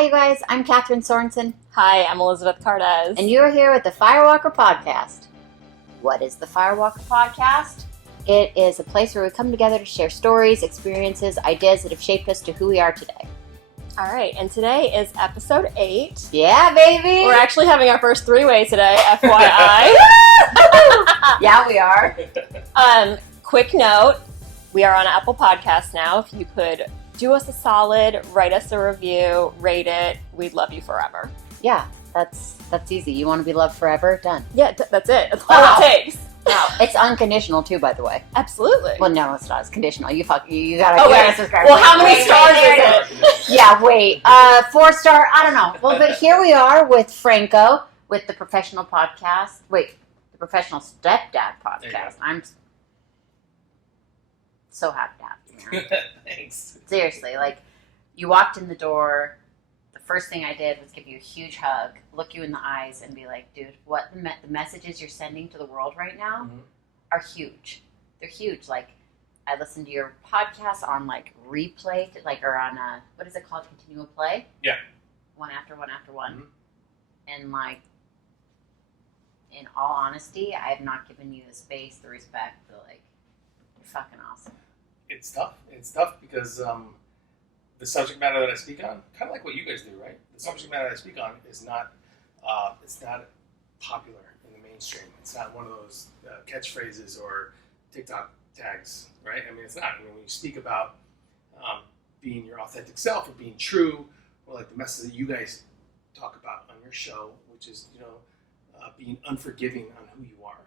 Hi, you guys. I'm Catherine Sorensen. Hi, I'm Elizabeth Cardez. And you are here with the Firewalker Podcast. What is the Firewalker Podcast? It is a place where we come together to share stories, experiences, ideas that have shaped us to who we are today. All right, and today is episode 8. Yeah, baby! We're actually having our first three-way today, FYI. Yeah, we are. Quick note, we are on Apple Podcasts now. If you could do us a solid, write us a review, rate it, we'd love you forever. Yeah, that's easy. You want to be loved forever? Done. Yeah, that's it. That's all it takes. Wow. It's unconditional too, by the way. Absolutely. Well, no, it's not. It's conditional. You gotta subscribe. Well, how many stars is it? Yeah, wait. 4-star. I don't know. Well, but here we are with Franco with the Professional Podcast. Wait, the Professional Stepdad Podcast. I'm so happy to have you here. Thanks. Seriously, like, you walked in the door. The first thing I did was give you a huge hug, look you in the eyes, and be like, dude, what the messages you're sending to the world right now are huge. They're huge. Like, I listened to your podcast on, like, replay, or on, what is it called, continual play? Yeah. One after one after one. Mm-hmm. And, like, in all honesty, I have not given you the space, the respect, like, you're fucking awesome. It's tough. It's tough because the subject matter that I speak on, kind of like what you guys do, right? The subject matter that I speak on is not, it's not popular in the mainstream. It's not one of those catchphrases or TikTok tags, right? I mean, it's not. I mean, when you speak about being your authentic self or being true, or like the message that you guys talk about on your show, which is, being unforgiving on who you are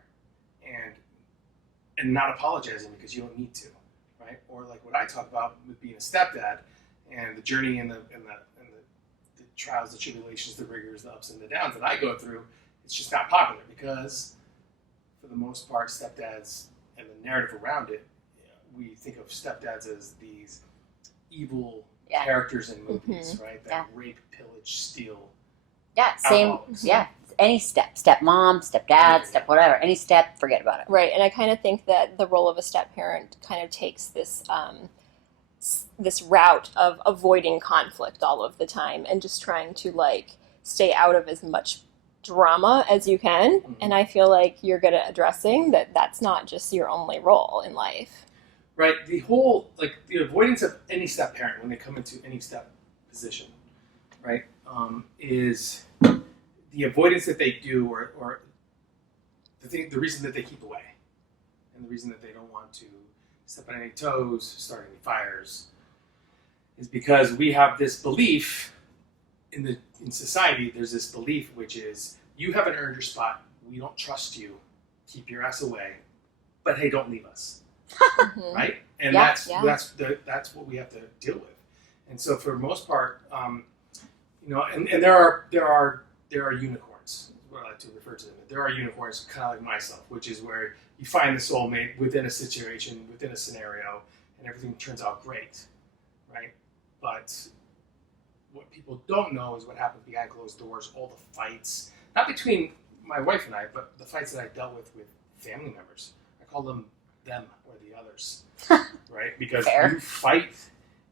and not apologizing because you don't need to, right? Or like what I talk about with being a stepdad and the journey and the trials, the tribulations, the rigors, the ups and the downs that I go through. It's just not popular because, for the most part, stepdads and the narrative around it, we think of stepdads as these evil characters in movies, right? That rape, pillage, steal. Yeah, same. Yeah, any stepmom, stepdad, step whatever, any step, forget about it. Right, and I kind of think that the role of a step-parent kind of takes this this route of avoiding conflict all of the time and just trying to, like, stay out of as much drama as you can. Mm-hmm. And I feel like you're good at addressing that that's not just your only role in life. Right, the whole, like, the avoidance of any step-parent when they come into any step position, right, is the avoidance that they do or the reason that they keep away and the reason that they don't want to step on any toes, start any fires, is because we have this belief in society. There's this belief which is, you haven't earned your spot, we don't trust you, keep your ass away, but hey, don't leave us. Right? And that's what we have to deal with. And so for the most part, and there are unicorns, is what I like to refer to them. There are unicorns kind of like myself, which is where you find the soulmate within a situation, within a scenario, and everything turns out great, right? But what people don't know is what happens behind closed doors, all the fights, not between my wife and I, but the fights that I dealt with family members. I call them or the others, right? Because you fight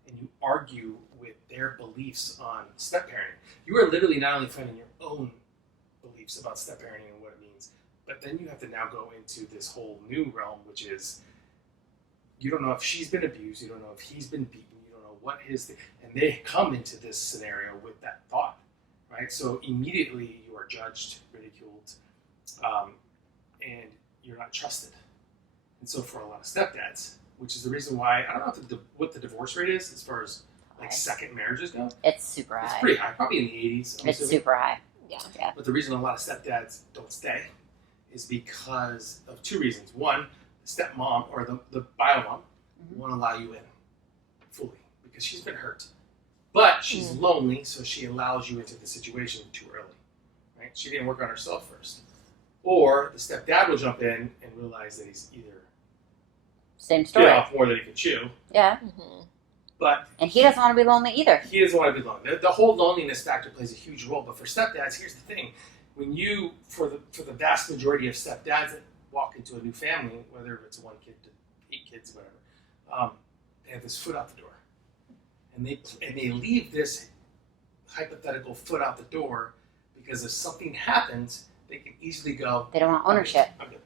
and you argue with their beliefs on step-parenting. You are literally not only fighting your own beliefs about step-parenting and what it means, but then you have to now go into this whole new realm, which is, you don't know if she's been abused, you don't know if he's been beaten, you don't know what and they come into this scenario with that thought, right? So immediately you are judged, ridiculed, and you're not trusted. And so for a lot of stepdads, which is the reason why, I don't know what the divorce rate is as far as like second marriages go. It's super high. It's pretty high, probably in the 80s. It's super high. Yeah. But the reason a lot of stepdads don't stay is because of two reasons. One, the stepmom or the bio mom won't allow you in fully because she's been hurt. But she's lonely, so she allows you into the situation too early. Right? She didn't work on herself first. Or the stepdad will jump in and realize that he's either same story. Get off more than he can chew. Yeah. And he doesn't want to be lonely either. He doesn't want to be lonely. The whole loneliness factor plays a huge role. But for stepdads, here's the thing: when you, for the vast majority of stepdads that walk into a new family, whether it's 1 kid to 8 kids, whatever, they have this foot out the door, and they leave this hypothetical foot out the door, because if something happens, they can easily go, They don't want ownership. I'm good.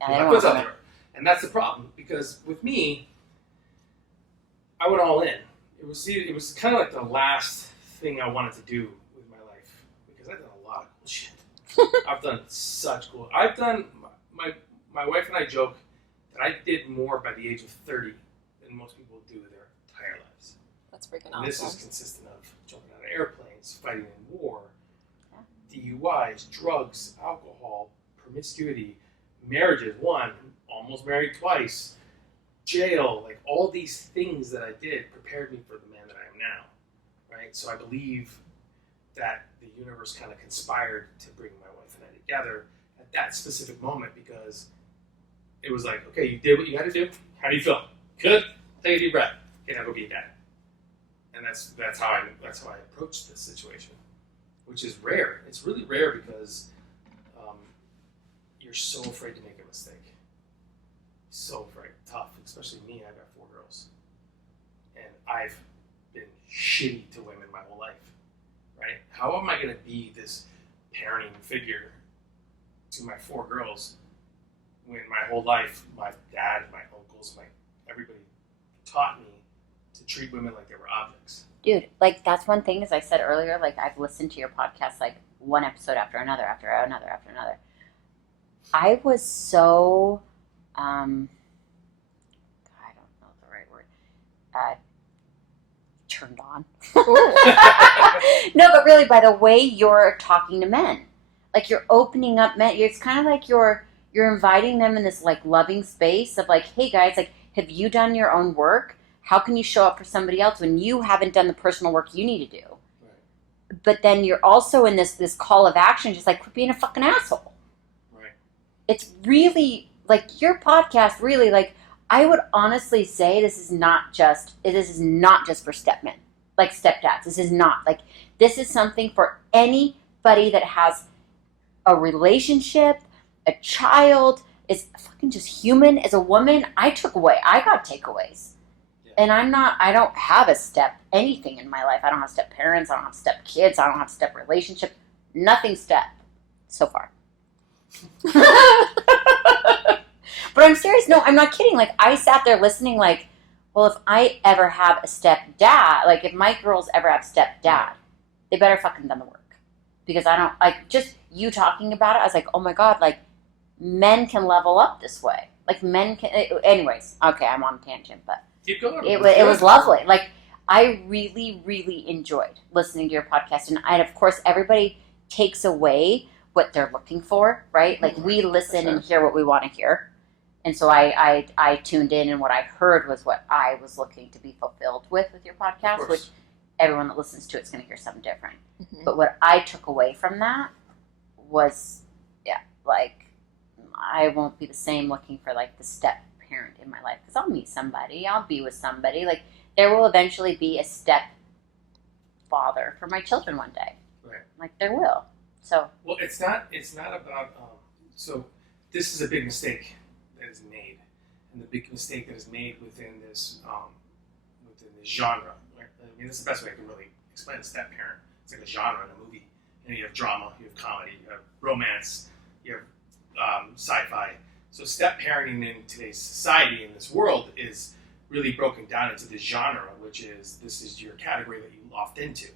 Yeah, they My don't foot's want out the door. And that's the problem, because with me, I went all in. It was kind of like the last thing I wanted to do with my life, because I've done a lot of cool shit. I've done such cool. I've done, my wife and I joke that I did more by the age of 30 than most people do their entire lives. That's freaking And awesome. this is consistent of jumping out of airplanes, fighting in war, DUIs, drugs, alcohol, promiscuity, marriages, one, almost married twice, jail, like all these things that I did prepared me for the man that I am now, right? So I believe that the universe kind of conspired to bring my wife and I together at that specific moment, because it was like, okay, you did what you had to do. How do you feel? Good. Take a deep breath. Okay, now go be a dad. And that's how I approached this situation, which is rare. It's really rare because you're so afraid to make a mistake. So afraid. Tough. Especially me. I've got 4 girls. And I've been shitty to women my whole life. Right? How am I going to be this parenting figure to my 4 girls when my whole life, my dad, my uncles, everybody taught me to treat women like they were objects? Dude, like, that's one thing, as I said earlier, like, I've listened to your podcast, like, one episode after another, after another, after another. I was so, I don't know the right word, turned on. No, but really, by the way you're talking to men. Like, you're opening up men. It's kind of like you're inviting them in this, like, loving space of, like, hey, guys, like, have you done your own work? How can you show up for somebody else when you haven't done the personal work you need to do? Right. But then you're also in this call of action, just like, quit being a fucking asshole. Right. It's really, like, your podcast really, like, I would honestly say this is not just for stepmen, like stepdads. This is something for anybody that has a relationship, a child, is fucking just human. As a woman, I got takeaways. And I don't have a step anything in my life. I don't have step parents. I don't have step kids. I don't have step relationship. Nothing step so far. But I'm serious. No, I'm not kidding. Like, I sat there listening like, well, if I ever have a stepdad, like if my girls ever have stepdad, they better fucking done the work. Because I don't, like, just you talking about it, I was like, oh my God, like, men can level up this way. Like, men can, anyways, okay, I'm on a tangent, but keep going. It was lovely. Like, I really, really enjoyed listening to your podcast. And of course, everybody takes away what they're looking for, right? Like, we listen and hear what we want to hear. And so I tuned in, and what I heard was what I was looking to be fulfilled with your podcast, which everyone that listens to it's going to hear something different. Mm-hmm. But what I took away from that was, like, I won't be the same looking for, like, the step parent in my life, because I'll meet somebody, I'll be with somebody. Like, there will eventually be a step father for my children one day. Right. Like, there will. So. Well, it's not about. So this is a big mistake that is made, and the big mistake that is made within this genre. Right? I mean, that's the best way I can really explain a step parent. It's like a genre in a movie. You have drama, you have comedy, you have romance, you have sci-fi. So step parenting in today's society, in this world, is really broken down into this genre, which is, this is your category that you loft into.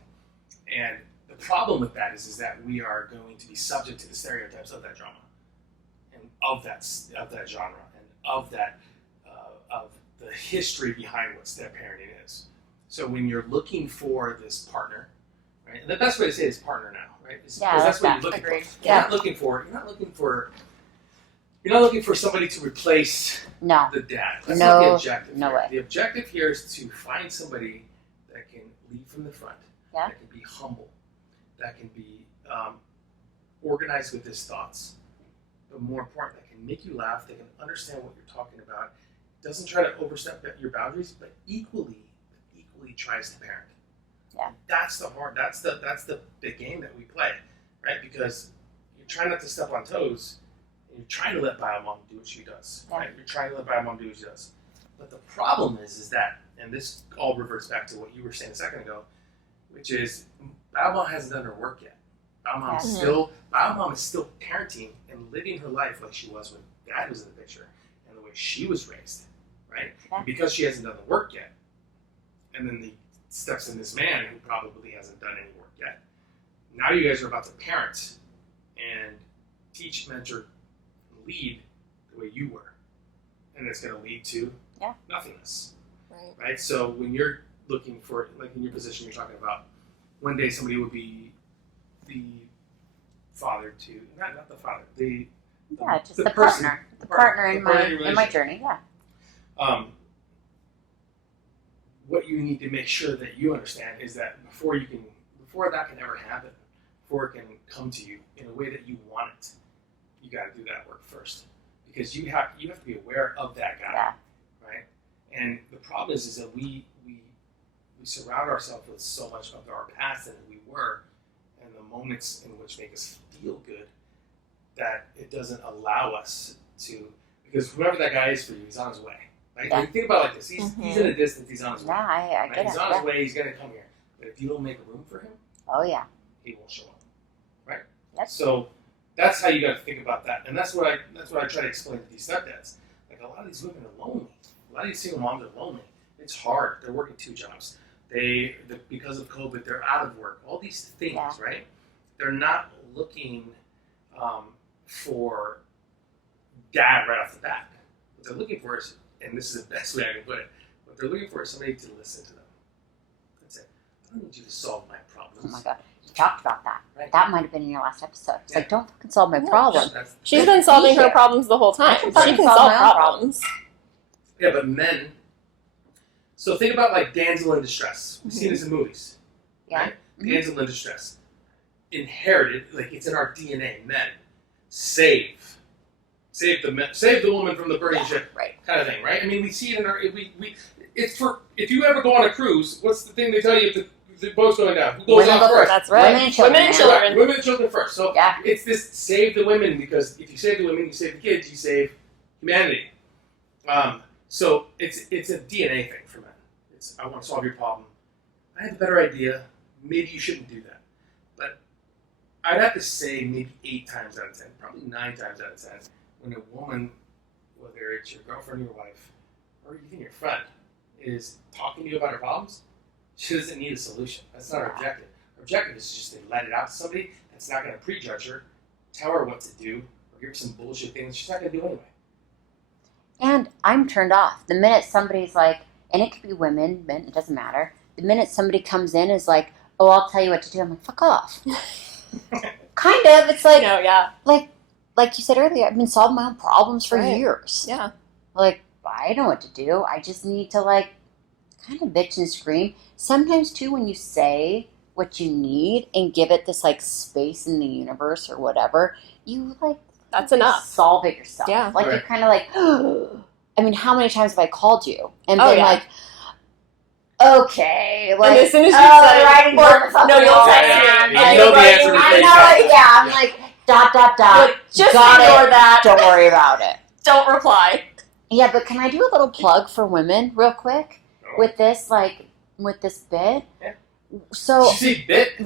And the problem with that is that we are going to be subject to the stereotypes of that drama, and of that genre, and of that of the history behind what step parenting is. So when you're looking for this partner, right? And the best way to say it is partner now, right? Because that's what you're looking for. You're not looking for somebody to replace the dad. That's not the objective. No way. The objective here is to find somebody that can lead from the front, that can be humble, that can be organized with his thoughts, but more important, that can make you laugh, that can understand what you're talking about, doesn't try to overstep your boundaries, but equally tries to parent. Yeah. That's the big game that we play, right? Because you're trying not to step on toes, and you're trying to let Biomom do what she does, right? You're trying to let Biomom do what she does. But the problem is that, and this all reverts back to what you were saying a second ago, which is Bio mom hasn't done her work yet. Bio mom is still parenting and living her life like she was when dad was in the picture and the way she was raised, right? Yeah. And because she hasn't done the work yet, and then the steps in this man who probably hasn't done any work yet. Now you guys are about to parent and teach, mentor, lead the way you were. And it's going to lead to nothingness. Right? So when you're looking for, like in your position you're talking about, one day somebody would be the father to, not the father, the person, partner. The partner in my journey, what you need to make sure that you understand is that before that can ever happen, before it can come to you in a way that you want it, you got to do that work first, because you have to be aware of that guy, right? And the problem is that we surround ourselves with so much of our past and who we were, and the moments in which make us feel good, that it doesn't allow us to, because whoever that guy is for you, he's on his way. Right? Yeah. Like, think about it like this. He's in a distance. He's on his way. Yeah, I get it. He's on his way. He's going to come here. But if you don't make room for him, he won't show up. Right? Yep. So that's how you got to think about that. And that's what I try to explain to these stepdads. Like, a lot of these women are lonely. A lot of these single moms are lonely. It's hard. They're working 2 jobs. Because of COVID, they're out of work. All these things, right? They're not looking for dad right off the bat. What they're looking for is, and this is the best way I can put it, what they're looking for is somebody to listen to them. That's it. I don't need you to solve my problems. Oh my God. You talked about that. Right. That might have been in your last episode. It's like, don't fucking solve my problem. She's been solving her problems the whole time. Exactly. She can solve problems. Yeah, but men. So think about like damsel in distress. We've seen this in movies. Yeah. Right? Damsel in distress. Inherited, like it's in our DNA. Men. Save the woman from the burning ship, kind of thing, right? I mean, we see it in our it's for, if you ever go on a cruise, what's the thing they tell you if the boat's going down? Who goes out first? That's right. Women and children. Women and children first. So it's this save the women, because if you save the women, you save the kids, you save humanity. So it's a DNA thing for men. It's, I want to solve your problem. I have a better idea. Maybe you shouldn't do that. But I'd have to say maybe 8 times out of 10, probably 9 times out of 10, when a woman, whether it's your girlfriend or your wife, or even your friend, is talking to you about her problems, she doesn't need a solution. That's not her objective. Her objective is just to let it out to somebody that's not going to prejudge her, tell her what to do, or give her some bullshit things she's not going to do anyway. And I'm turned off. The minute somebody's like, and it could be women, men, it doesn't matter. The minute somebody comes in is like, oh, I'll tell you what to do. I'm like, fuck off. Kind of. It's like, like you said earlier, I've been solving my own problems for years. Yeah. Like, I know what to do. I just need to, like, kind of bitch and scream. Sometimes, too, when you say what you need and give it this, like, space in the universe or whatever, you, like, that's enough. Solve it yourself. Yeah. Like, you're kind of like, I mean, how many times have I called you? And been like, okay. Like, and as soon as you say, writing no, you'll text me. I know the answer. I know, I'm like, ... Like, just ignore that. Don't worry about it. Don't reply. Yeah, but can I do a little plug for women real quick with this, like, with this bit? Yeah. So, did you say bit?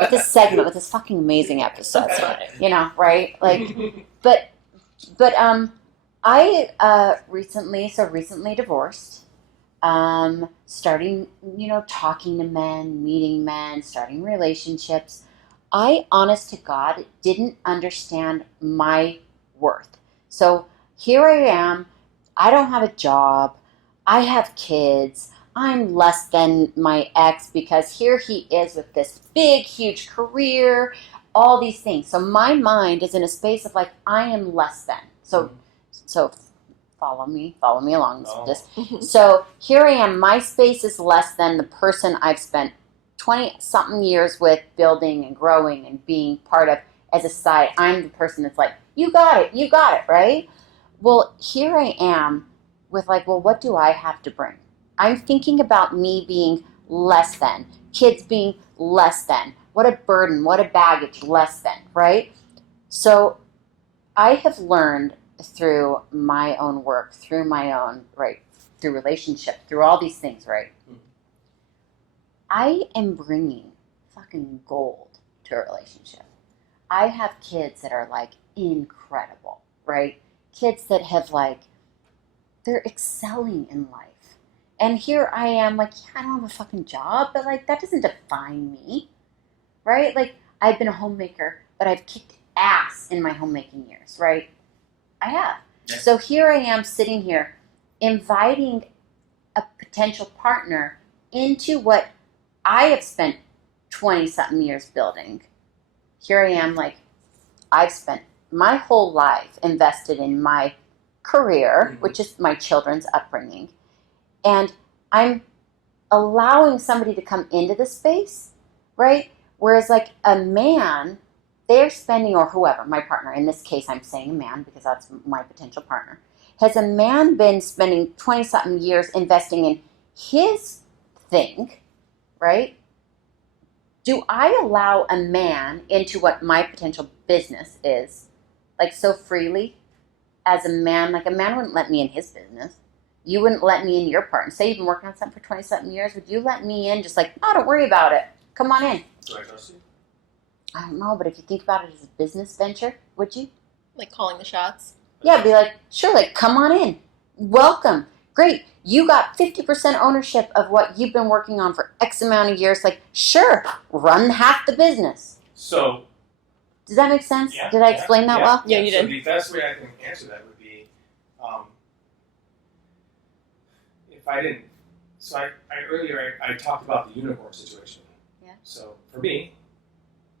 With this segment, with this fucking amazing episode. You know, right? Like, but I recently divorced. Starting, talking to men, meeting men, starting relationships. I, honest to God, didn't understand my worth. So here I am. I don't have a job. I have kids. I'm less than my ex because here he is with this big, huge career, all these things. So my mind is in a space of like, I am less than. So follow me along. So here I am. My space is less than the person I've spent 20-something years with, building and growing and being part of as a side. I'm the person that's like, you got it, right? Well, here I am with like, well, what do I have to bring? I'm thinking about me being less than, kids being less than. What a burden, what a baggage, less than, right? So I have learned through my own work, through my own, relationship, through all these things, right? I am bringing fucking gold to a relationship. I have kids that are like incredible, right? Kids that have like, they're excelling in life. And here I am like, yeah, I don't have a fucking job, but like that doesn't define me, right? Like I've been a homemaker, but I've kicked ass in my homemaking years, right? I have. Yeah. So here I am sitting here inviting a potential partner into what I have spent 20-something years building. Here I am, like, I've spent my whole life invested in my career, which is my children's upbringing, and I'm allowing somebody to come into the space, right? Whereas, like, a man, they're spending, or whoever, my partner, in this case I'm saying a man because that's my potential partner, has a man been spending 20-something years investing in his thing, right? Do I allow a man into what my potential business is, like so freely as a man? Like a man wouldn't let me in his business. You wouldn't let me in your part. Say you've been working on something for 20-something years. Would you let me in just like, oh, don't worry about it. Come on in. Do I trust you? I don't know, but if you think about it as a business venture, would you? Like calling the shots? Yeah, be like, sure, like, come on in. Welcome. Great. You got 50% ownership of what you've been working on for X amount of years. Like, sure, run half the business. So, does that make sense? Yeah, did I explain that well? Yeah, you did. So the best way I can answer that would be, if I didn't. So earlier I talked about the unicorn situation. Yeah. So for me,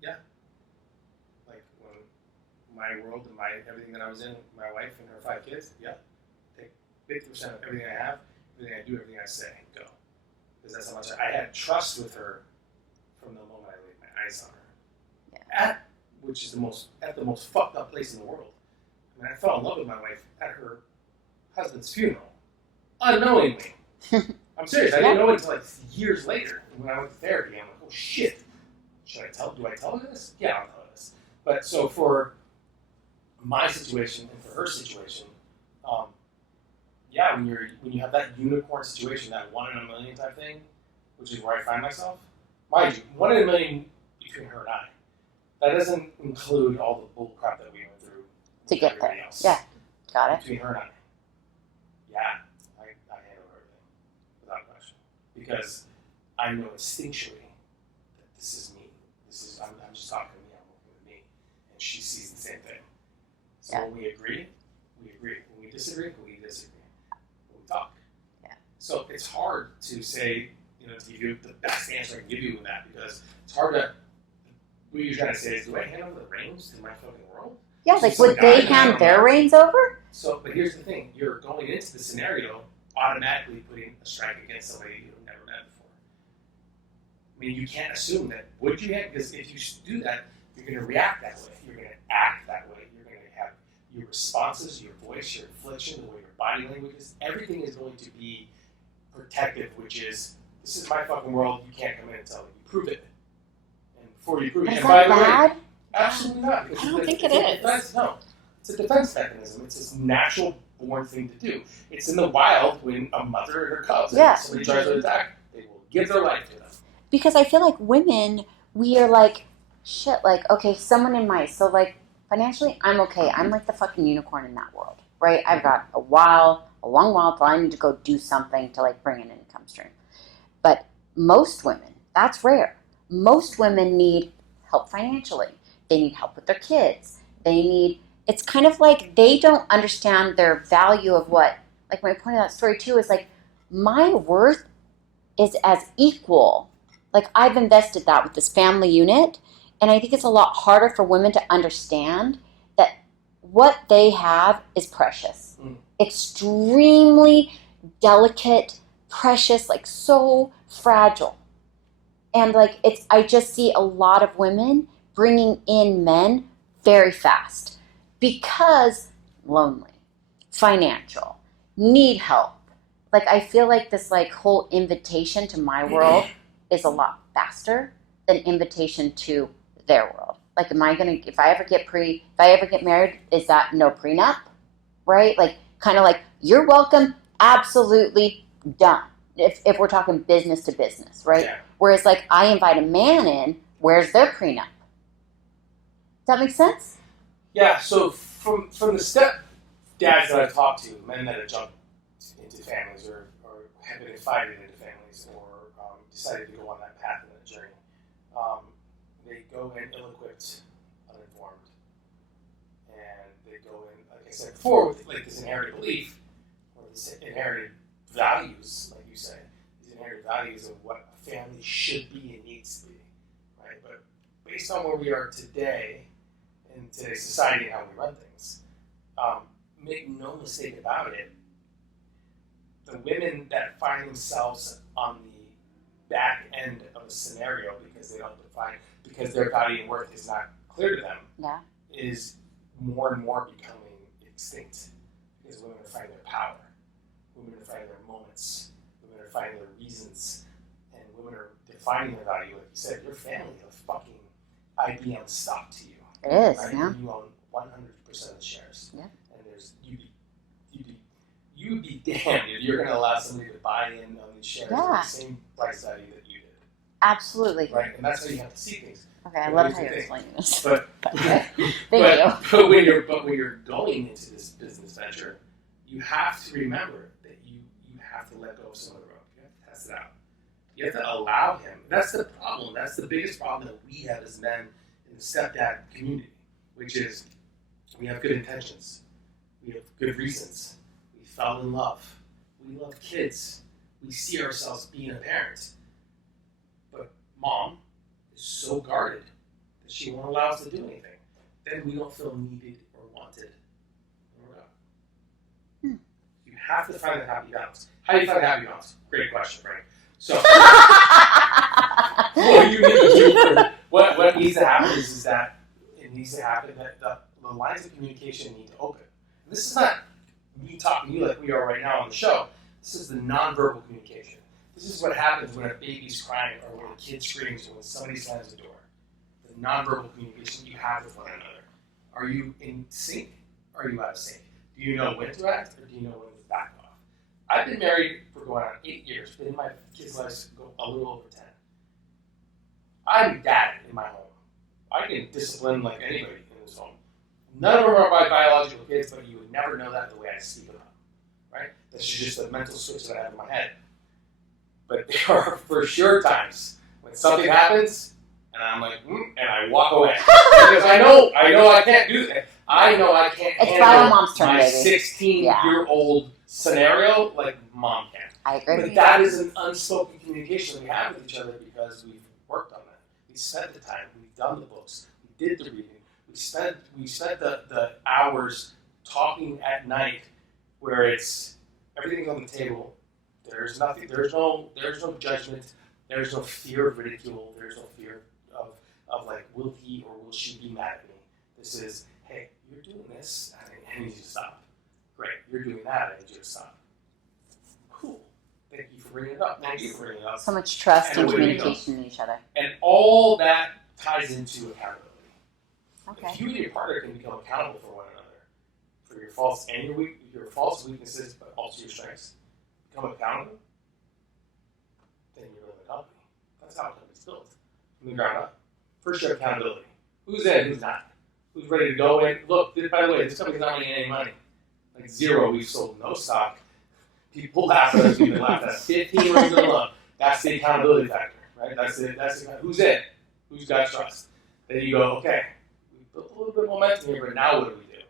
yeah, like when my world and everything that I was in, my wife and her 5 kids, yeah, take 50% of everything I have, everything I do, everything I say, go. Because that's how much I had trust with her from the moment I laid my eyes on her. Yeah. Which is the most fucked up place in the world. I mean, I fell in love with my wife at her husband's funeral, unknowingly. I'm serious. I didn't know it until like years later. And when I went to therapy, I'm like, oh shit. Do I tell her this? Yeah, I'll tell her this. But so for my situation and for her situation, yeah, when you have that unicorn situation, that 1 in a million type thing, which is where I find myself, mind you, 1 in a million between her and I. That doesn't include all the bull crap that we went through to get there. Else. Yeah, got it. Between her and I. Yeah, I handle everything without question. Because I know instinctually that this is me. I'm just talking to me, I'm working with me. And she sees the same thing. So when we agree, we agree. When we disagree, we disagree. When we talk. Yeah. So it's hard to say, to give you the best answer I can give you with that, because it's hard to. What you're trying to say is, do I hand over the reins to my fucking world? Yeah, like would they hand their reins over? So, but here's the thing: you're going into the scenario automatically putting a strike against somebody you've never met before. I mean, you can't assume that. Would you have? Because if you do that, you're going to react that way. You're going to act that way. You're going to have your responses, your voice, your inflection, the way your body language is. Everything is going to be protective, which is, this is my fucking world. You can't come in and tell me. You prove it. Before you prove it. Is that bad? Absolutely not. I don't think it is. No. It's a defense mechanism. It's this natural born thing to do. It's in the wild when a mother and her cubs, and somebody tries to attack, they will give their life to them. Because I feel like women, we are like, shit, like, okay, someone in my, so like, financially, I'm okay. I'm like the fucking unicorn in that world, right? I've got a long while till I need to go do something to like bring an income stream. But most women, that's rare. Most women need help financially. They need help with their kids. It's kind of like they don't understand their value of what, like my point of that story too is like, my worth is as equal. Like I've invested that with this family unit, and I think it's a lot harder for women to understand that what they have is precious. Extremely delicate, precious, like so fragile. And like I just see a lot of women bringing in men very fast because lonely, financial, need help. Like I feel like this like whole invitation to my world is a lot faster than invitation to their world. Like if I ever get married, is that no prenup? Right? Like kind of like you're welcome, absolutely done. If we're talking business to business, right? Yeah. Whereas, like, I invite a man in, where's their prenup? Does that make sense? Yeah, so from the step dads that I've talked to, men that have jumped into families or have been invited into families or decided to go on that path and that journey, they go in ill-equipped, uninformed, and they go in, like I said before, with like this inherited belief or this inherited values, like you say, these inherited values of what a family should be and needs to be, right? But based on where we are today in today's society and how we run things, make no mistake about it, the women that find themselves on the back end of a scenario because they don't define, because their value and worth is not clear to them, is more and more becoming extinct because women are finding their power, women are finding their moments, women are finding their reasons, and women are defining their value. Like you said, your family of fucking IBM stock to you. It is, right? yeah. And you own 100% of the shares. Yeah. And there's you'd be damned if you're going to allow somebody to buy in on these shares at the same price value that you did. Absolutely. Right, and that's how you have to see things. Okay, I love how you're explaining this. But Thank you. but when you're going into this business venture, you have to remember that you have to let go of some of the rope. You have to test it out. You have to allow him. That's the problem. That's the biggest problem that we have as men in the stepdad community, which is we have good intentions. We have good reasons. We fell in love. We love kids. We see ourselves being a parent. But mom is so guarded that she won't allow us to do anything. Then we don't feel needed or wanted. You have to find the happy balance. How do you find the happy balance? Great question, Frank. So, what you need to do what needs to happen is that it needs to happen that the lines of communication need to open. And this is not me talking to you like we are right now on the show. This is the nonverbal communication. This is what happens when a baby's crying or when a kid screams or when somebody slams the door. The nonverbal communication you have with one another. Are you in sync? Or are you out of sync? Do you know when to act or do you know when to back off? I've been married for going on 8 years, but in my kids' lives go a little over 10. I'm dad in my home. I can discipline like anybody in this home. None of them are my biological kids, but you would never know that the way I speak about them, right? That's just a mental switch that I have in my head. But there are for sure times when something happens, and I'm like, and I walk away because I know I can't do that. I know I can't handle my 16-year-old scenario like mom can. I agree. But that is an unspoken communication we have with each other because we've worked on that. We spent the time. We've done the books. We did the reading. We spent the hours talking at night where it's everything's on the table. There's nothing. There's no judgment. There's no fear of ridicule. There's no fear of like, will he or will she be mad at me? This is, hey, you're doing this. I need you to stop. Great, you're doing that. I need you to stop. Cool. Thank you for bringing it up. Thank you for bringing it up. So much trust and communication in each other. And all that ties into accountability. Okay. If you and your partner can become accountable for one another, for your faults and your false weaknesses, but also your strengths, become accountable, then you're in the company. That's how a company's built from the ground up. First, your accountability. Who's in? Who's not? Who's ready to go in? Look, by the way, this company's not making any money. Like zero. We've sold no stock. People laugh at us. We've been laughed at. 15 rings in a loan. That's the accountability factor, right? That's who's in? Who's got trust? Then you go, okay, we built a little bit of momentum here, but now what do we do?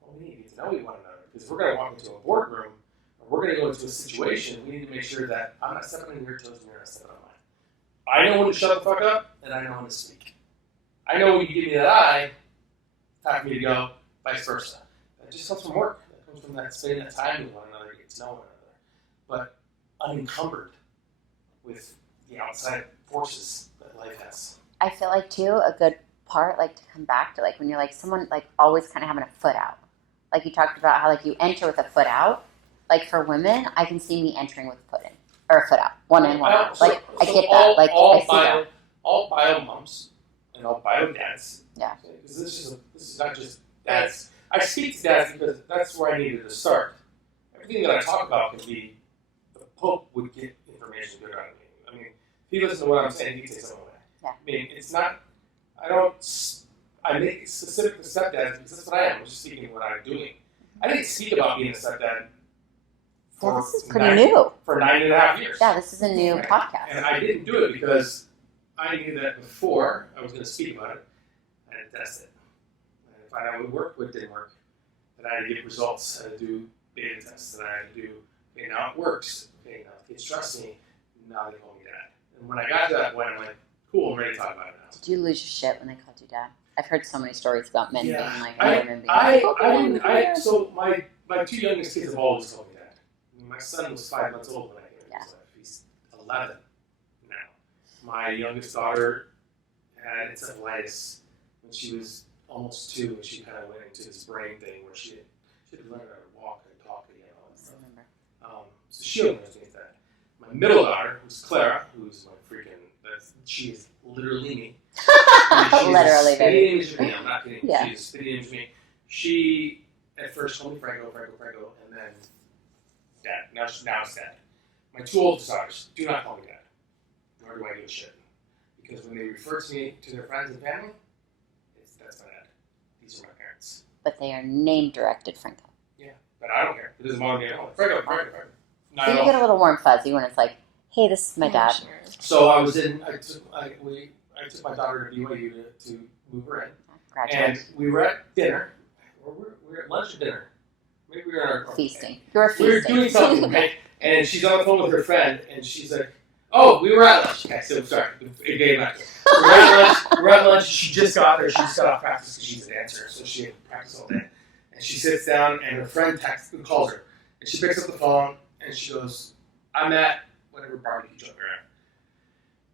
Well, we need to get to know one another because if we're going to walk into a boardroom or we're going to go into a situation, we need to make sure that I'm not stepping on your toes and you're not stepping on mine. I know when to shut the fuck up, and I know when to speak. I know when you give me that eye, time for me to go, vice versa. That just comes from work. That comes from that spending that time with one another, get to know one another. But unencumbered with the outside forces that life has. I feel like, too, a good part, like, to come back to, like, when you're, like, someone, like, always kind of having a foot out. Like, you talked about how, like, you enter with a foot out. Like, for women, I can see me entering with a foot in. Or a foot out. One in, one out. Like, I get that. Like, I see that. All bio moms and all bio dads. Yeah. Because this is not just dads. I speak to dads because that's where I needed to start. Everything that I talk about can be, the Pope would get information good out of me. I mean, he listens to what I'm saying, he can take some away. Yeah. I mean, it's not, I make it specific to stepdads because that's what I am. I'm just speaking what I'm doing. I didn't speak about being a stepdad Well, this is pretty new. for 9.5 years. Yeah, this is a new Right. podcast. And I didn't do it because I knew that before I was going to speak about it, I had to test it. And if I would work, what didn't work, then I had to get results. I had to do beta tests, and I had to do, okay, now it works. Okay, now kids trust me. Now they call me dad. And when I got to that point, I'm like, cool, I'm ready to talk about it now. Did you lose your shit when they called you dad? I've heard so many stories about men being like, women being So my two youngest kids have always called me dad. My son was 5 months old when I came into his life. He's 11 now. My youngest daughter had encephalitis when she was almost 2, and she kind of went into this brain thing where she had to learn how to walk and talk again, all that stuff. So she understands that. My middle daughter, who's Clara, who's my freaking, she is literally me. Literally, baby. Image of me. I'm not kidding. Yeah. She's a spitting image of me. She at first called me Franco, and then dad. Now it's dad. My 2 oldest daughters do not call me dad, nor do I give a shit. Because when they refer to me to their friends and family, that's my dad. These are my parents. But they are name directed, Franco. Yeah, but I don't care. It doesn't bother me at all. Franco. Not So at you all. get a little warm fuzzy when it's like, hey, this is my dad. Sure. So I took my daughter to BYU to move her in. Congratulations. And we were at dinner. Or we were at lunch or dinner. Maybe we were at our Feasting. You were We were feasting. doing something, right? And she's on the phone with her friend, and she's like, "Oh, we were at lunch." Okay, so sorry, it gave back to her. We're at lunch. She just got there. She just got off practice because she's a dancer, so she had to practice all day. And she sits down, and her friend calls her, and she picks up the phone, and she goes, "I'm at whatever barbecue joint we're at."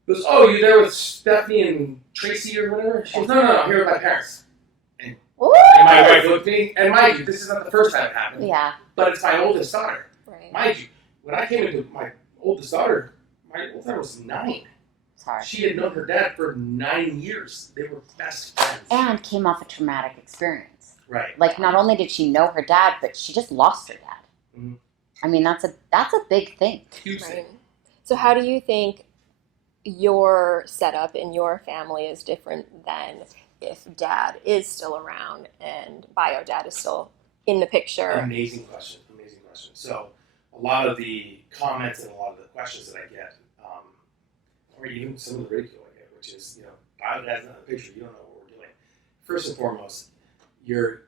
Goes, "Oh, you there with Stephanie and Tracy or whatever?" She goes, No, here with my parents. Ooh. And my wife looked at me, and mind you, this is not the first time it happened, Yeah. but it's my oldest daughter. Right. Mind you, when I came into my oldest daughter was 9. Sorry. She had known her dad for 9 years. They were best friends. And came off a traumatic experience. Right. Like, not only did she know her dad, but she just lost her dad. Mhm. I mean, that's a big thing. Huge thing. Right. So how do you think your setup in your family is different than if dad is still around and bio dad is still in the picture? Amazing question. So, a lot of the comments and a lot of the questions that I get, or even some of the ridicule I get, which is, bio dad's not in the picture. You don't know what we're doing. First and foremost, you're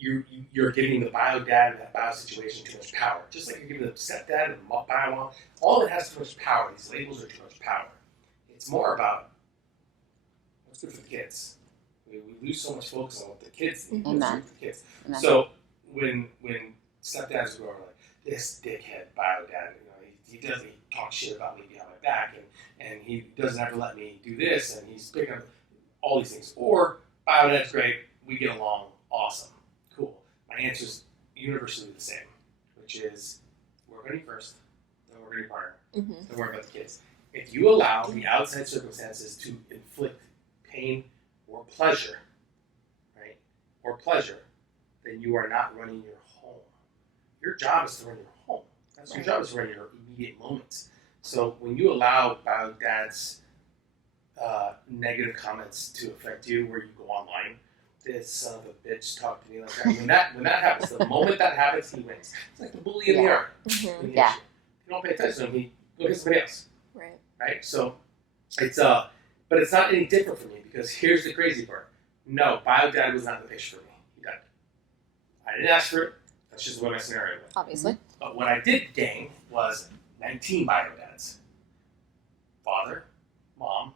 giving the bio dad in that bio situation too much power. Just like you're giving the stepdad and the bio mom, all it has too much power. These labels are too much power. It's more about what's good for the kids. We lose so much focus on what the kids need. What's good for the kids. Amen. So when stepdads go like, this dickhead bio dad, he doesn't talk shit about me behind my back, and he doesn't ever let me do this, and he's picking up all these things. Or bio dad's great, we get along, awesome, cool. My answer's universally the same, which is work on you first, then work on your partner, then worry about the kids. If you allow the outside circumstances to inflict pain or pleasure, right, then you are not running your home. Your job is to run your home. That's your job is to run your immediate moments. So when you allow bio dad's negative comments to affect you, where you go online, this son of a bitch talked to me like that. When that happens, the moment that happens, he wins. It's like the bully in the yard. When he hits you. You don't pay attention to him, he go hit somebody else. Right? So it's but it's not any different for me, because here's the crazy part. No, bio dad was not in the picture for me. He died. I didn't ask for it. That's just what my scenario was. Obviously. But what I did gain was 19 bio dads. Father, mom,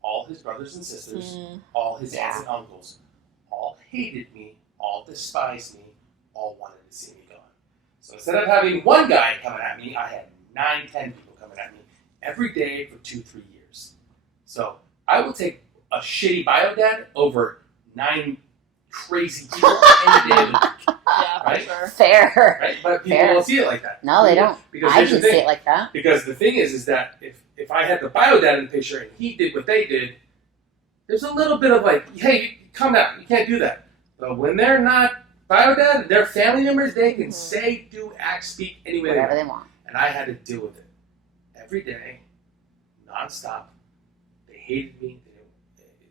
all his brothers and sisters, all his aunts and uncles, all hated me, all despised me, all wanted to see me gone. So instead of having one guy coming at me, I had 9, 10 people coming at me every day for 2-3 years. So I will take a shitty bio dad over 9 crazy people any day of the week. Yeah, right? for sure. Fair. Right? But people Fair. don't see it like that. No, they don't. Because I here's the can see thing. it like that. Because the thing is that if I had the bio dad in the picture and he did what they did, there's a little bit of like, hey, come out, you can't do that. But when they're not bio dad, they're family members, they can say, do, act, speak any way Whatever they they want. want. And I had to deal with it every day, nonstop. They hated me.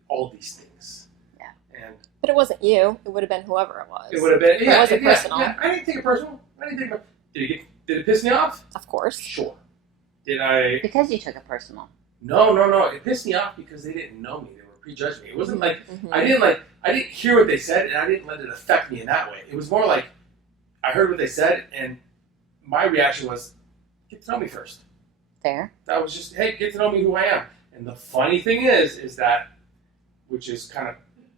All these things. Yeah. And But it wasn't you. It would have been whoever it was. it would have been. Yeah, it wasn't personal. Yeah. I didn't take it personal. Did it piss me off? Of course. Sure. Did I? Because you took it personal. No. It pissed me off because they didn't know me. They were prejudging me. It wasn't like Mm-hmm. I didn't hear what they said, and I didn't let it affect me in that way. It was more like I heard what they said, and my reaction was, get to know me first. Fair. That was just, hey, get to know me who I am. And the funny thing is that, which is kind of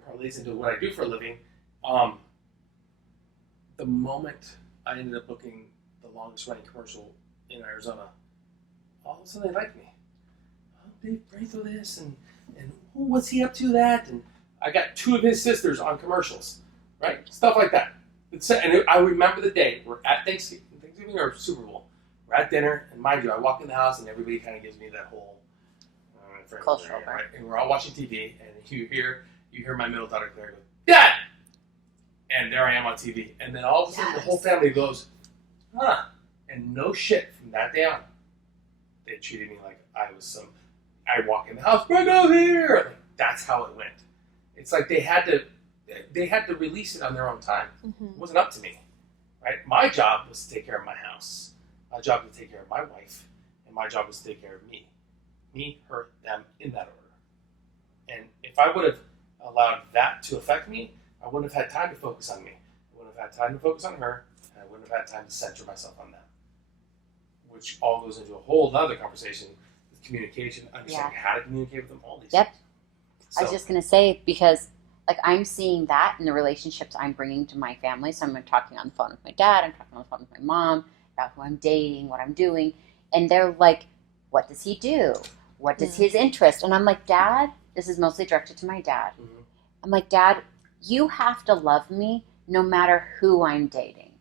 parlays into what I do for a living, the moment I ended up booking the longest running commercial in Arizona, all of a sudden they liked me. Oh, Dave Franco this, and oh, what's he up to that? And I got 2 of his sisters on commercials, right? Stuff like that. And I remember the day, we're at Thanksgiving or Super Bowl. We're at dinner, and mind you, I walk in the house, and everybody kind of gives me that whole cultural, right? And we're all watching TV, and you hear my middle daughter Claire go, Dad! And there I am on TV. And then all of a sudden, the whole family goes, huh? And no shit, from that day on, they treated me like I was I walk in the house, go here! Like, that's how it went. It's like they had to release it on their own time. Mm-hmm. It wasn't up to me, right? My job was to take care of my house. My job was to take care of my wife. And my job was to take care of me. Me, her, them, in that order. And if I would have allowed that to affect me, I wouldn't have had time to focus on me. I wouldn't have had time to focus on her, and I wouldn't have had time to center myself on that. Which all goes into a whole other conversation with communication, understanding how to communicate with them, all these Yep. things. I was just going to say, because like I'm seeing that in the relationships I'm bringing to my family. So I'm talking on the phone with my dad, I'm talking on the phone with my mom about who I'm dating, what I'm doing. And they're like, what does he do? What does his interest? And I'm like, Dad, this is mostly directed to my dad. Mm-hmm. I'm like, Dad, you have to love me no matter who I'm dating.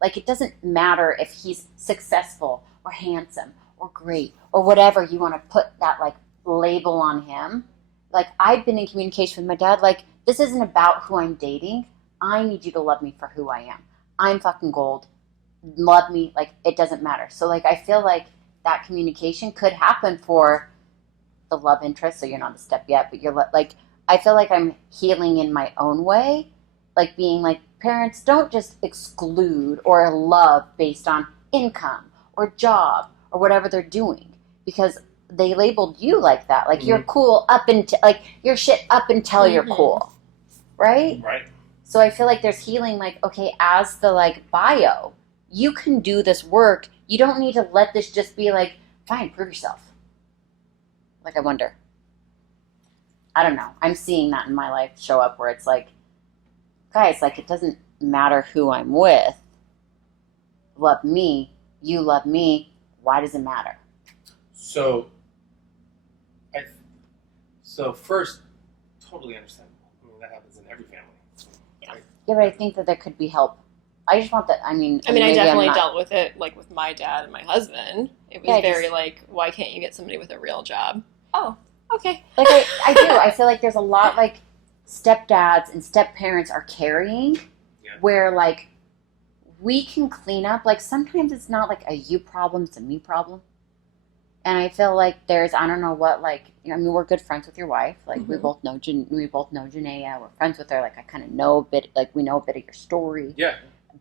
Like, it doesn't matter if he's successful or handsome or great or whatever you want to put that like label on him. Like, I've been in communication with my dad. Like, this isn't about who I'm dating. I need you to love me for who I am. I'm fucking gold. Love me. Like, it doesn't matter. So, like, I feel like that communication could happen for the love interest. So you're not a step yet, but you're like, I feel like I'm healing in my own way. Like, being like, parents, don't just exclude or love based on income or job or whatever they're doing, because they labeled you like that. Like, you're cool up until, like, you're shit up until you're cool. Right? Right. So I feel like there's healing, like, okay, as the, like, bio, you can do this work. You don't need to let this just be like, fine, prove yourself. Like, I wonder. I don't know. I'm seeing that in my life show up where it's like, guys, like, it doesn't matter who I'm with. Love me. You love me. Why does it matter? So first, totally understandable. I mean, that happens in every family. Right? Yeah, but I think that there could be help. I just want that. I mean, I maybe definitely I'm not- dealt with it, like, with my dad and my husband. It was very, like, why can't you get somebody with a real job? Oh, okay. Like, I do. I feel like there's a lot, like, stepdads and step-parents are carrying where, like, we can clean up. Like, sometimes it's not, like, a you problem, it's a me problem. And I feel like there's, I don't know what, like, you know, I mean, we're good friends with your wife. Like, we both know Janaea. We're friends with her. Like, I kind of know a bit, like, we know a bit of your story. Yeah.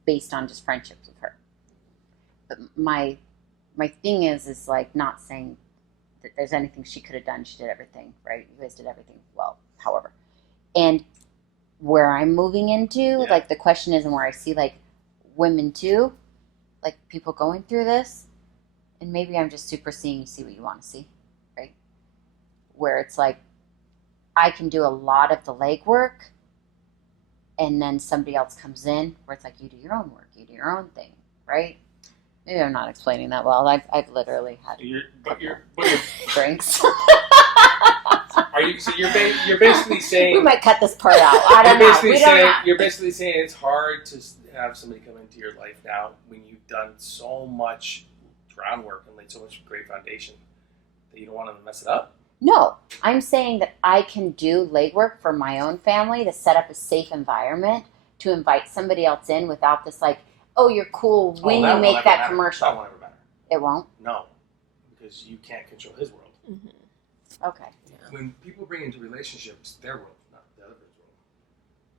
Based on just friendships with her. But my thing is like, not saying that there's anything she could have done. She did everything, right? You guys did everything well, however. And where I'm moving into, like, the question is, and where I see, like, women too, like, people going through this, and maybe I'm just super seeing you see what you want to see, right? Where it's like, I can do a lot of the legwork, and then somebody else comes in where it's like, you do your own work, you do your own thing, right? Maybe I'm not explaining that well. I've literally had drinks. You're basically saying We might cut this part out. I don't know. We don't know. You're basically saying it's hard to have somebody come into your life now when you've done so much groundwork and laid so much great foundation that you don't want to mess it up. No, I'm saying that I can do legwork for my own family to set up a safe environment to invite somebody else in without this, like, oh, you're cool when you make that commercial. That won't ever matter. It won't? No, because you can't control his world. Mm-hmm. Okay. When people bring into relationships their world, not the other person's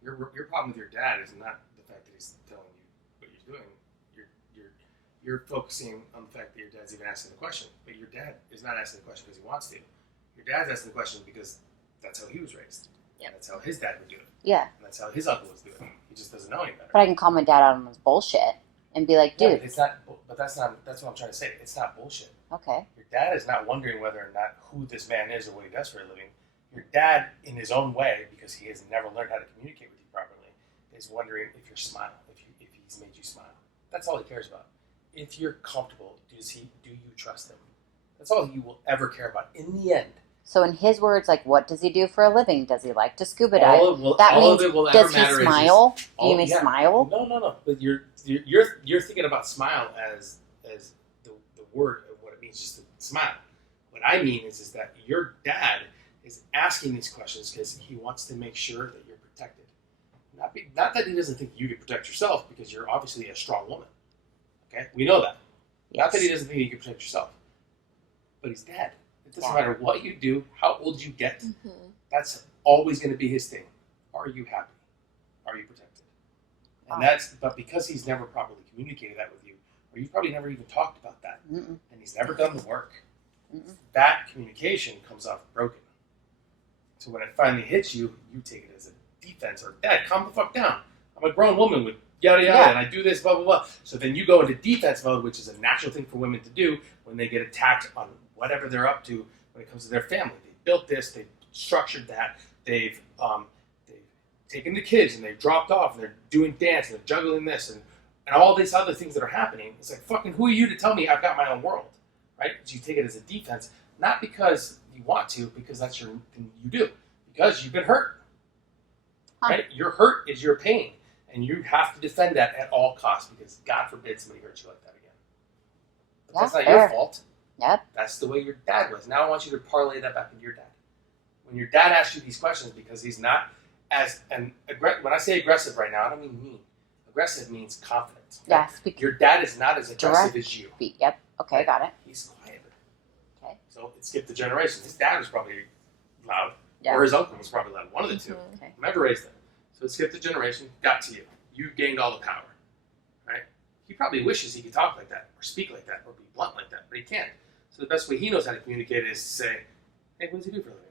world, your problem with your dad is not the fact that he's telling you what you're doing. You're focusing on the fact that your dad's even asking the question, but your dad is not asking the question because he wants to. Your dad's asking the question because that's how he was raised. Yep. That's how his dad would do it. Yeah. And that's how his uncle was doing it. He just doesn't know any better. But I can call my dad out on his bullshit and be like, dude. Yeah, it's not. But that's what I'm trying to say. It's not bullshit. Okay. Your dad is not wondering whether or not who this man is or what he does for a living. Your dad, in his own way, because he has never learned how to communicate with you properly, is wondering if you're smiling, if he's made you smile. That's all he cares about. If you're comfortable, do you trust him? That's all he will ever care about. In the end. So in his words, like, what does he do for a living? Does he like to scuba dive? All of it will ever matter. Does he smile? Do you yeah. smile? No. But you're thinking about smile as the word of what it means, just to smile. What I mean is that your dad is asking these questions because he wants to make sure that you're protected. Not that he doesn't think you can protect yourself, because you're obviously a strong woman. Okay, we know that. Yes. Not that he doesn't think you can protect yourself, but he's dad. It doesn't matter what you do, how old you get. Mm-hmm. That's always going to be his thing. Are you happy? Are you protected? And but because he's never properly communicated that with you, or you've probably never even talked about that, Mm-mm. and he's never done the work, Mm-mm. that communication comes off broken. So when it finally hits you, you take it as a defense, or Dad, calm the fuck down. I'm a grown woman with yada yada, and I do this, blah blah blah. So then you go into defense mode, which is a natural thing for women to do when they get attacked on whatever they're up to when it comes to their family. They built this, they structured that, they've taken the kids and they've dropped off and they're doing dance and they're juggling this and all these other things that are happening. It's like, fucking, who are you to tell me I've got my own world, right? So you take it as a defense, not because you want to, because that's your thing you do, because you've been hurt, right? Your hurt is your pain, and you have to defend that at all costs, because God forbid somebody hurts you like that again. But that's not your fault. Yep. That's the way your dad was. Now I want you to parlay that back into your dad. When your dad asks you these questions, because he's not as when I say aggressive right now, I don't mean mean. Aggressive means confident. Yes. Your dad is not as aggressive as you. Yep. Okay, got it. He's quieter. Okay. So it skipped the generation. His dad was probably loud, Yeah. or his uncle was probably loud. One of the two. Okay. Never raised them. So it skipped the generation, got to you. You gained all the power, right? He probably wishes he could talk like that, or speak like that, or be blunt like that, but he can't. So the best way he knows how to communicate is to say, hey, what does he do for a living?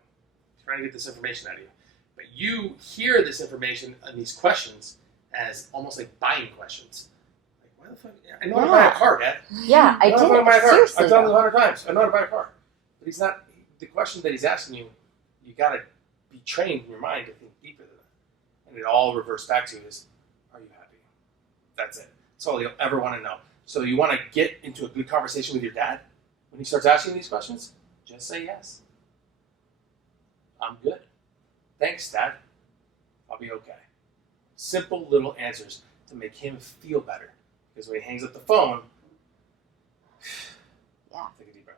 He's trying to get this information out of you. But you hear this information and these questions as almost like buying questions. Like, why the fuck? I know how to buy a car, Dad. Yeah, I know how to buy a did. car. Seriously. I've done it 100 times. I know how to buy a car. But he's not, the question that he's asking you, you got to be trained in your mind to think deeper than that. And it all reverts back to is, are you happy? That's it. That's all you'll ever want to know. So you want to get into a good conversation with your dad? When he starts asking these questions, just say yes. I'm good. Thanks, Dad. I'll be okay. Simple little answers to make him feel better. Because when he hangs up the phone, take a deep breath.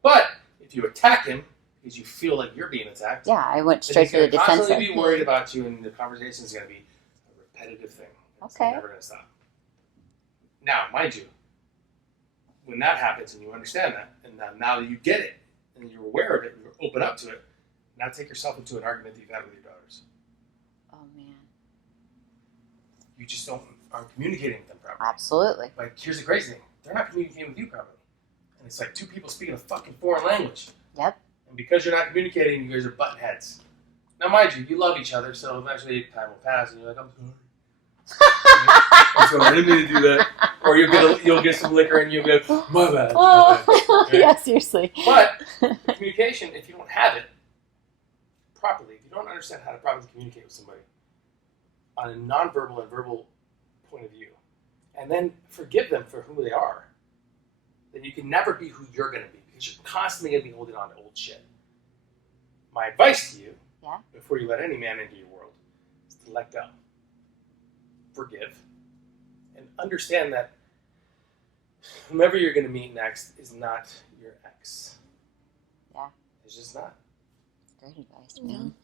But if you attack him because you feel like you're being attacked, yeah, I went straight to the he's defensive. constantly be worried about you, and the conversation is going to be a repetitive thing. It's never going to stop. Now, mind you, when that happens and you understand that, and now that you get it, and you're aware of it, and you're open up to it, now take yourself into an argument that you've had with your daughters. Oh, man. You just aren't communicating with them properly. Absolutely. Like, here's the crazy thing. They're not communicating with you properly. And it's like two people speaking a fucking foreign language. Yep. And because you're not communicating, you guys are butting heads. Now, mind you, you love each other, so eventually time will pass, and you're like, I'm sorry. I'm sorry, I didn't mean to do that. Or you'll get some liquor and you'll go, my bad. Okay? Yeah, seriously. But communication, if you don't have it properly, if you don't understand how to properly communicate with somebody on a nonverbal and verbal point of view, and then forgive them for who they are, then you can never be who you're going to be, because you're constantly going to be holding on to old shit. My advice to you, before you let any man into your world, is to let go. Forgive, and understand that whomever you're going to meet next is not your ex. Yeah. It's just not. Great advice, man.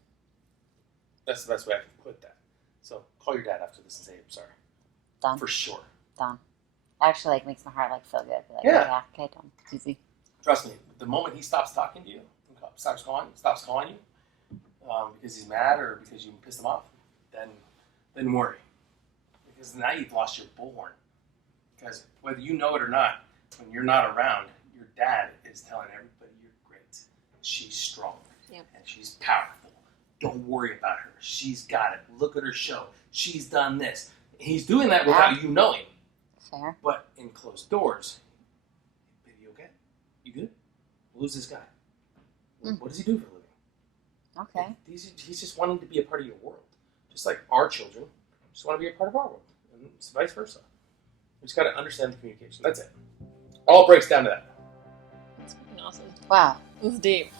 That's the best way I can put that. So call your dad after this and say, I'm sorry. Done. For sure. Done. Actually, feel good. Be like, yeah. Okay, done. Easy. Trust me, the moment he stops talking to you, you call. stops calling you because he's mad or because you pissed him off, then worry. Because now you've lost your bullhorn. Because whether you know it or not, when you're not around, your dad is telling everybody you're great. She's strong. Yep. And she's powerful. Don't worry about her. She's got it. Look at her show. She's done this. He's doing that without you knowing. Fair. But in closed doors, baby, you okay? You good? Who's this guy? What does he do for a living? Okay. He's just wanting to be a part of your world. Just like our children just want to be a part of our world. And it's vice versa. We just got to understand the communication. That's it. All breaks down to that. That's fucking awesome. Wow. This is deep.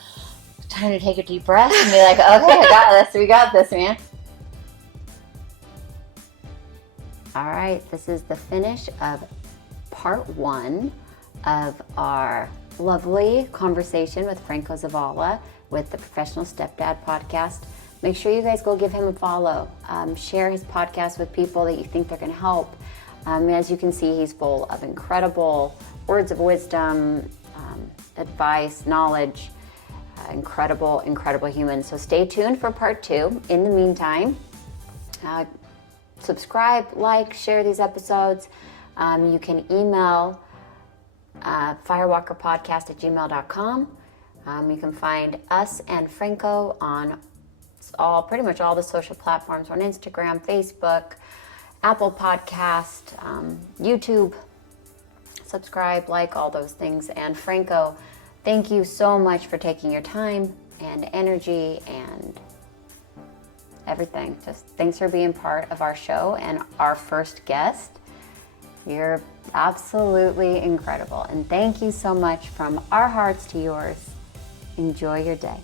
Time to take a deep breath and be like, okay, I got this. We got this, man. All right, this is the finish of part 1 of our lovely conversation with Franco Zavala with the Professional Stepdad podcast. Make sure you guys go give him a follow. Share his podcast with people that you think they're going to help. As you can see, he's full of incredible words of wisdom, advice, knowledge, incredible human. So stay tuned for part 2. In the meantime, subscribe, like, share these episodes. You can email firewalkerpodcast@gmail.com. You can find us and Franco on pretty much all the social platforms, on Instagram, Facebook, Apple Podcast, YouTube. Subscribe, like, all those things. And Franco, thank you so much for taking your time and energy and everything. Just thanks for being part of our show and our first guest. You're absolutely incredible. And thank you so much from our hearts to yours. Enjoy your day.